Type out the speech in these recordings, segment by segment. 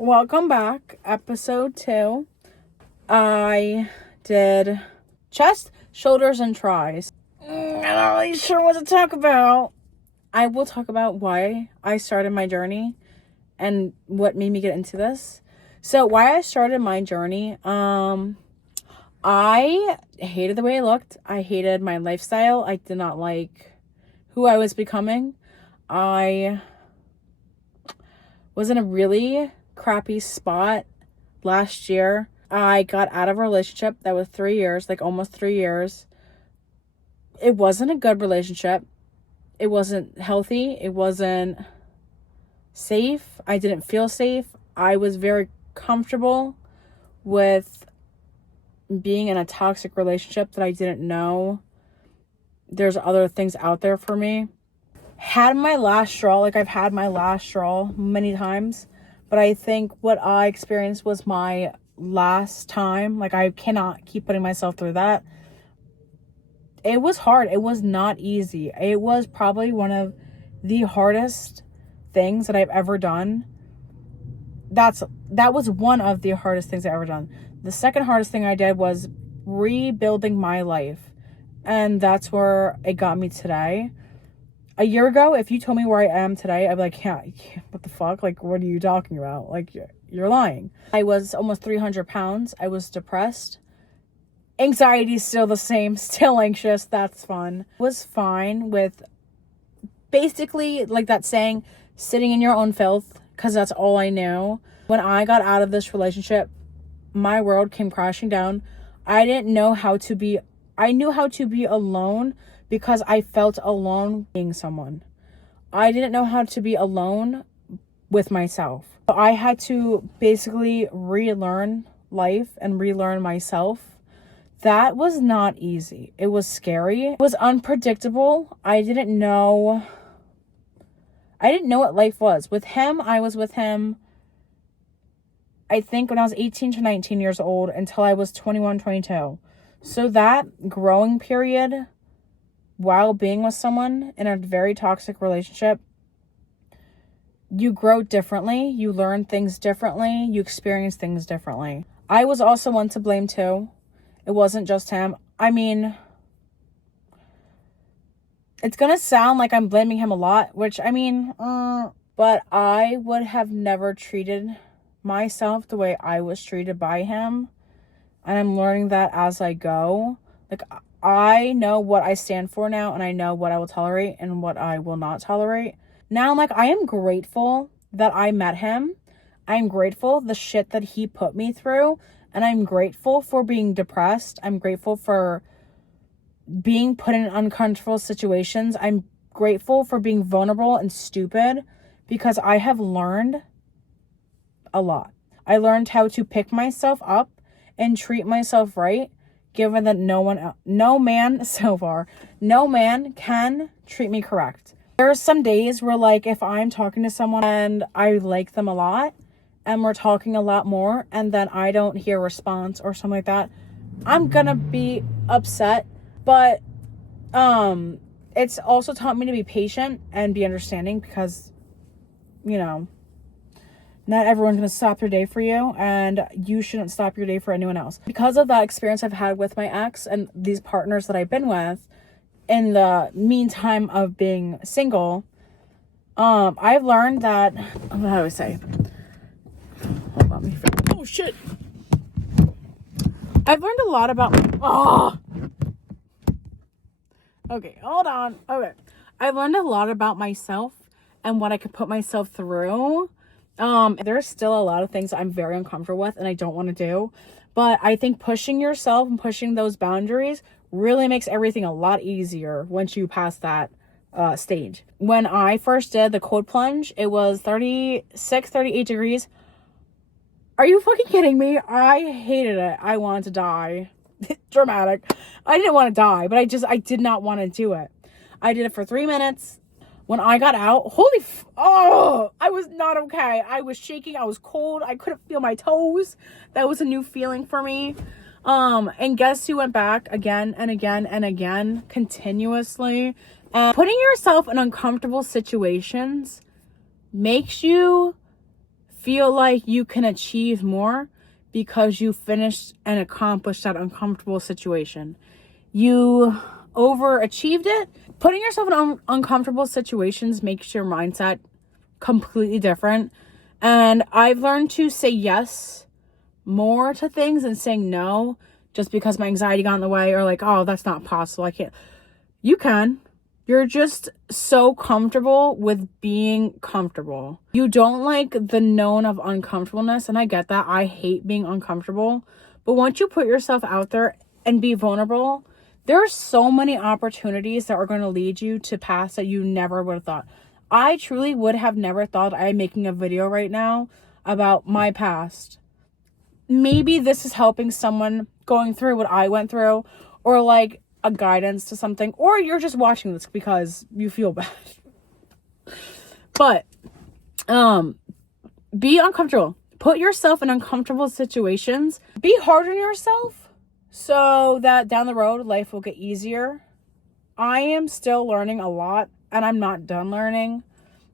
Welcome back, episode 2. I did chest, shoulders, and tries. I'm not really sure what to talk about. I will talk about why I started my journey and what made me get into this. So why I started my journey, I hated the way I looked. I hated my lifestyle. I did not like who I was becoming. I was in a really crappy spot last year. I got out of a relationship that was 3 years, like almost 3 years. It wasn't a good relationship. It wasn't healthy. It wasn't safe. I didn't feel safe. I was very comfortable with being in a toxic relationship that I didn't know there's other things out there for me. Had my last straw, like I've had my last straw many times, but I think what I experienced was my last time. Like, I cannot keep putting myself through that. It was hard. It was not easy. It was probably one of the hardest things that I've ever done. That was one of the hardest things I've ever done. The second hardest thing I did was rebuilding my life. And that's where it got me today. A year ago, if you told me where I am today, I'd be like, yeah, what the fuck? Like, what are you talking about? Like, you're lying. I was almost 300 pounds. I was depressed. Anxiety is still the same, still anxious. That's fun. Was fine with basically, like that saying, sitting in your own filth, because that's all I knew. When I got out of this relationship, my world came crashing down. I didn't know how to be, I knew how to be alone because I felt alone being someone. I didn't know how to be alone with myself. So I had to basically relearn life and relearn myself. That was not easy. It was scary. It was unpredictable. I didn't know what life was. With him, I was with him, I think when I was 18 to 19 years old until I was 21, 22. So that growing period while being with someone in a very toxic relationship, you grow differently, you learn things differently, you experience things differently. I was also one to blame too. It wasn't just him. I mean, it's gonna sound like I'm blaming him a lot, which but I would have never treated myself the way I was treated by him. And I'm learning that as I go. Like, I know what I stand for now, and I know what I will tolerate and what I will not tolerate. Now I'm like, I am grateful that I met him. I'm grateful the shit that he put me through, and I'm grateful for being depressed. I'm grateful for being put in uncomfortable situations. I'm grateful for being vulnerable and stupid because I have learned a lot. I learned how to pick myself up and treat myself right, given that no man can treat me correct. There are some days where, like, if I'm talking to someone and I like them a lot and we're talking a lot more and then I don't hear a response or something like that, I'm gonna be upset. But it's also taught me to be patient and be understanding because, not everyone's going to stop your day for you, and you shouldn't stop your day for anyone else. Because of that experience I've had with my ex and these partners that I've been with in the meantime of being single, I've learned that, how do I say? Hold on, oh shit. I've learned a lot about, okay, hold on. Okay. I've learned a lot about myself and what I could put myself through. There's still a lot of things I'm very uncomfortable with and I don't want to do, but I think pushing yourself and pushing those boundaries really makes everything a lot easier once you pass that stage. When I first did the cold plunge, it was 36, 38 degrees. Are you fucking kidding me? I hated it. I wanted to die. Dramatic. I didn't want to die, but I did not want to do it. I did it for 3 minutes. When I got out, I was not okay. I was shaking. I was cold. I couldn't feel my toes. That was a new feeling for me. And guess who went back again and again and again, continuously. And putting yourself in uncomfortable situations makes you feel like you can achieve more because you finished and accomplished that uncomfortable situation. You overachieved it. Putting yourself in uncomfortable situations makes your mindset completely different. And I've learned to say yes more to things than saying no just because my anxiety got in the way, or like, oh, that's not possible. I can't. You can. You're just so comfortable with being comfortable. You don't like the known of uncomfortableness, and I get that. I hate being uncomfortable. But once you put yourself out there and be vulnerable, there are so many opportunities that are going to lead you to paths that you never would have thought. I truly would have never thought I'm making a video right now about my past. Maybe this is helping someone going through what I went through, or like a guidance to something, or you're just watching this because you feel bad. But be uncomfortable. Put yourself in uncomfortable situations. Be hard on yourself so that down the road life will get easier. I am still learning a lot, and I'm not done learning.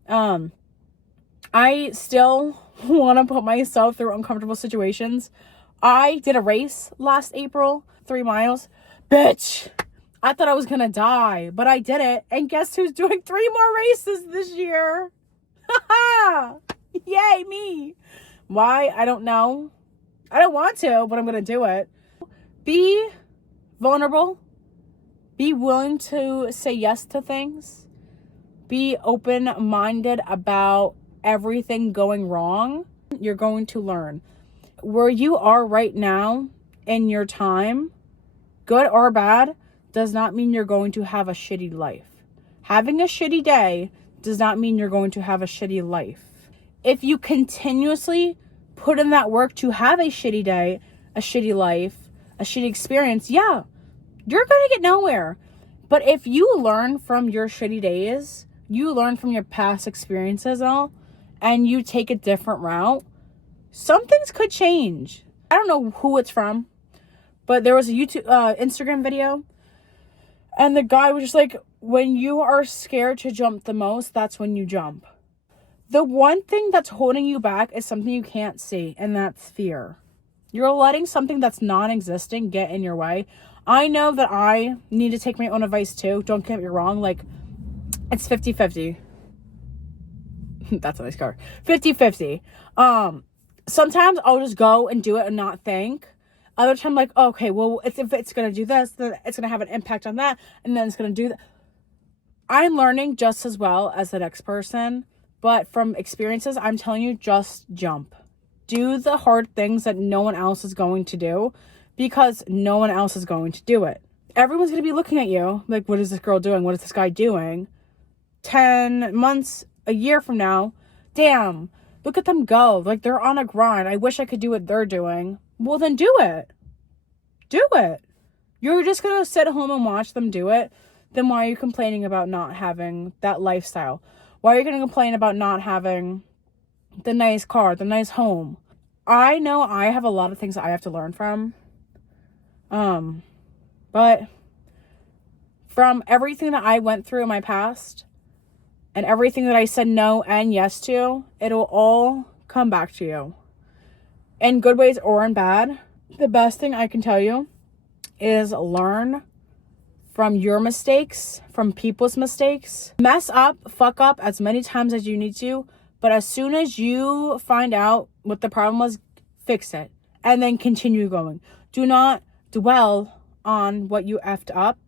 I still want to put myself through uncomfortable situations. I did a race last April, 3 miles. Bitch, I thought I was gonna die, but I did it. And guess who's doing 3 more races this year? Yay, me. Why? I don't know. I don't want to, but I'm gonna do it. Be vulnerable. Be willing to say yes to things. Be open-minded about everything going wrong. You're going to learn. Where you are right now in your time, good or bad, does not mean you're going to have a shitty life. Having a shitty day does not mean you're going to have a shitty life. If you continuously put in that work to have a shitty day, a shitty life, a shitty experience, yeah, you're going to get nowhere. But if you learn from your shitty days, you learn from your past experiences and all, and you take a different route, some things could change. I don't know who it's from, but there was a Instagram video, and the guy was just like, when you are scared to jump the most, that's when you jump. The one thing that's holding you back is something you can't see, and that's fear. You're letting something that's non-existent get in your way. I know that I need to take my own advice too. Don't get me wrong. Like, it's 50-50. That's a nice car. 50-50. Sometimes I'll just go and do it and not think. Other time, like, okay, well, if it's going to do this, then it's going to have an impact on that, and then it's going to do that. I'm learning just as well as the next person, but from experiences, I'm telling you, just jump. Do the hard things that no one else is going to do, because no one else is going to do it. Everyone's going to be looking at you like, what is this girl doing? What is this guy doing? 10 months, a year from now, damn, look at them go. Like, they're on a grind. I wish I could do what they're doing. Well, then do it. Do it. You're just going to sit home and watch them do it. Then why are you complaining about not having that lifestyle? Why are you going to complain about not having the nice car, the nice home? I know I have a lot of things that I have to learn from. But from everything that I went through in my past and everything that I said no and yes to, it'll all come back to you. In good ways or in bad. The best thing I can tell you is learn from your mistakes, from people's mistakes. Mess up, fuck up as many times as you need to, but as soon as you find out what the problem was, fix it. And then continue going. Do not dwell on what you effed up.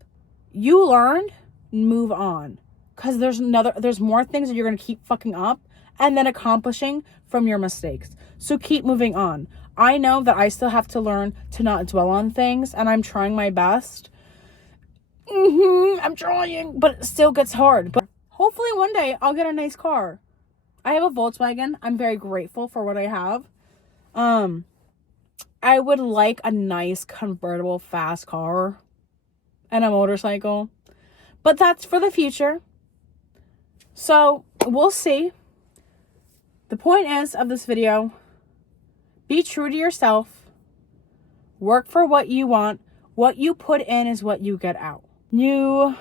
You learned, move on. Because there's more things that you're going to keep fucking up and then accomplishing from your mistakes. So keep moving on. I know that I still have to learn to not dwell on things, and I'm trying my best. I'm trying, but it still gets hard. But hopefully one day I'll get a nice car. I have a Volkswagen. I'm very grateful for what I have. I would like a nice convertible fast car and a motorcycle, but that's for the future. So we'll see. The point is of this video, be true to yourself. Work for what you want. What you put in is what you get out. You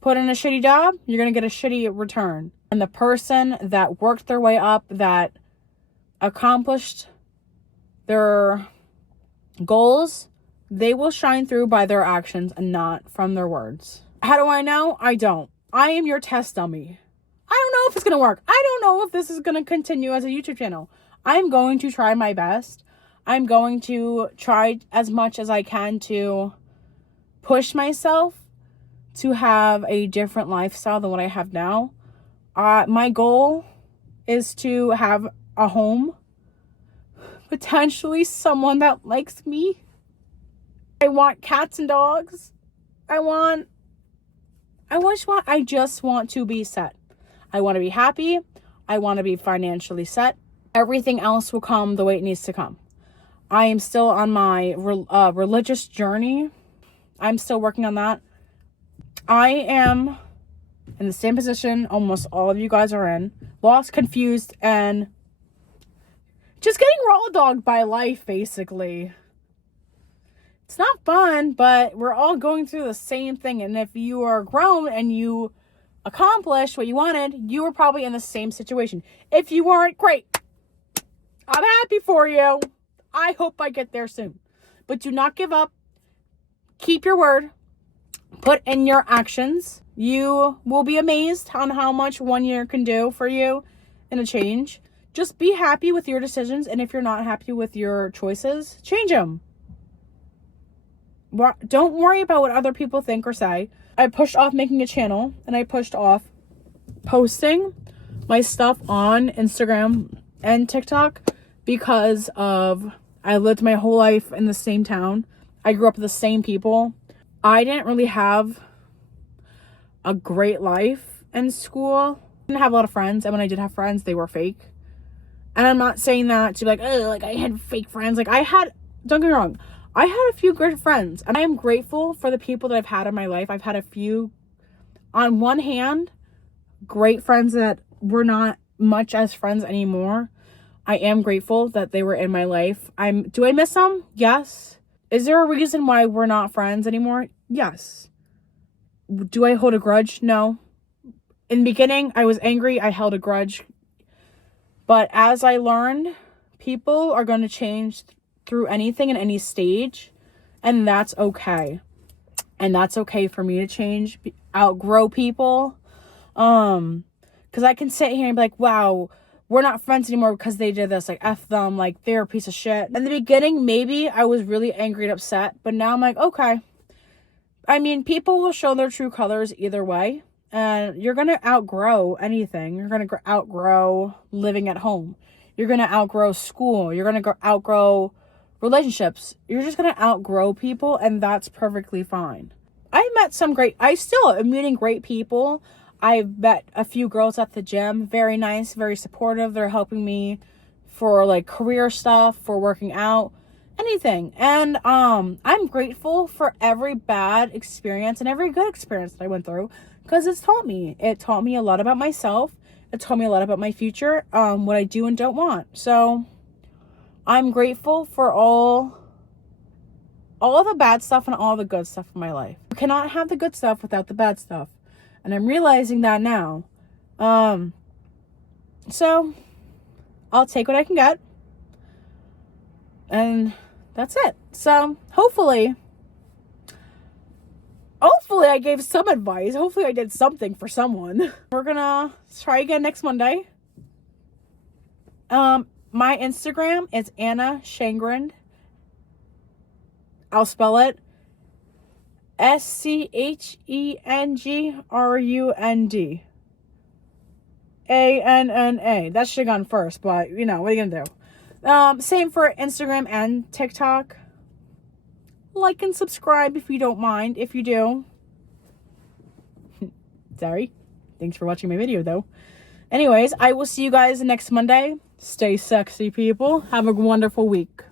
put in a shitty job, you're going to get a shitty return. And the person that worked their way up, that accomplished their goals, they will shine through by their actions and not from their words. How do I know? I don't. I am your test dummy. I don't know if it's going to work. I don't know if this is going to continue as a YouTube channel. I'm going to try my best. I'm going to try as much as I can to push myself to have a different lifestyle than what I have now. My goal is to have a home, potentially someone that likes me. I want cats and dogs. I just want to be set. I want to be happy. I want to be financially set. Everything else will come the way it needs to come. I am still on my religious journey. I'm still working on that. I am in the same position almost all of you guys are in. Lost, confused, and just getting raw dogged by life, basically. It's not fun, but we're all going through the same thing. And if you are grown and you accomplished what you wanted, you were probably in the same situation. If you weren't, great. I'm happy for you. I hope I get there soon. But do not give up. Keep your word. Put in your actions. You will be amazed on how much 1 year can do for you in a change. Just be happy with your decisions. And if you're not happy with your choices, change them. Don't worry about what other people think or say. I pushed off making a channel and I pushed off posting my stuff on Instagram and TikTok because I lived my whole life in the same town. I grew up with the same people. I didn't really have a great life in school. I didn't have a lot of friends, and when I did have friends, they were fake. And I'm not saying that to be like, oh, like I had fake friends. Like don't get me wrong, I had a few great friends, and I am grateful for the people that I've had in my life. I've had a few, on one hand, great friends that were not much as friends anymore. I am grateful that they were in my life. Do I miss them? Yes. Is there a reason why we're not friends anymore? Yes. Do I hold a grudge? No. In the beginning, I was angry. I held a grudge. But as I learned, people are going to change through anything in any stage. And that's okay. And that's okay for me to change, outgrow people. Because I can sit here and be like, wow, we're not friends anymore because they did this. Like, F them. Like, they're a piece of shit. In the beginning, maybe I was really angry and upset. But now I'm like, okay. I mean, people will show their true colors either way. And you're going to outgrow anything. You're going to outgrow living at home. You're going to outgrow school. You're going to outgrow relationships. You're just going to outgrow people. And that's perfectly fine. I still am meeting great people. I've met a few girls at the gym. Very nice, very supportive. They're helping me for like career stuff, for working out, anything. And I'm grateful for every bad experience and every good experience that I went through, because it taught me a lot about myself. It taught me a lot about my future, what I do and don't want. So I'm grateful for all the bad stuff and all the good stuff in my life. You cannot have the good stuff without the bad stuff. And I'm realizing that now. So I'll take what I can get. And that's it. So hopefully I gave some advice. Hopefully I did something for someone. We're gonna try again next Monday. My Instagram is Anna Shangrund. I'll spell it SCHENGRUND. ANNA. That should have gone first, but you know, what are you gonna do? Same for Instagram and TikTok. Like and subscribe if you don't mind. If you do. Sorry. Thanks for watching my video, though. Anyways, I will see you guys next Monday. Stay sexy, people. Have a wonderful week.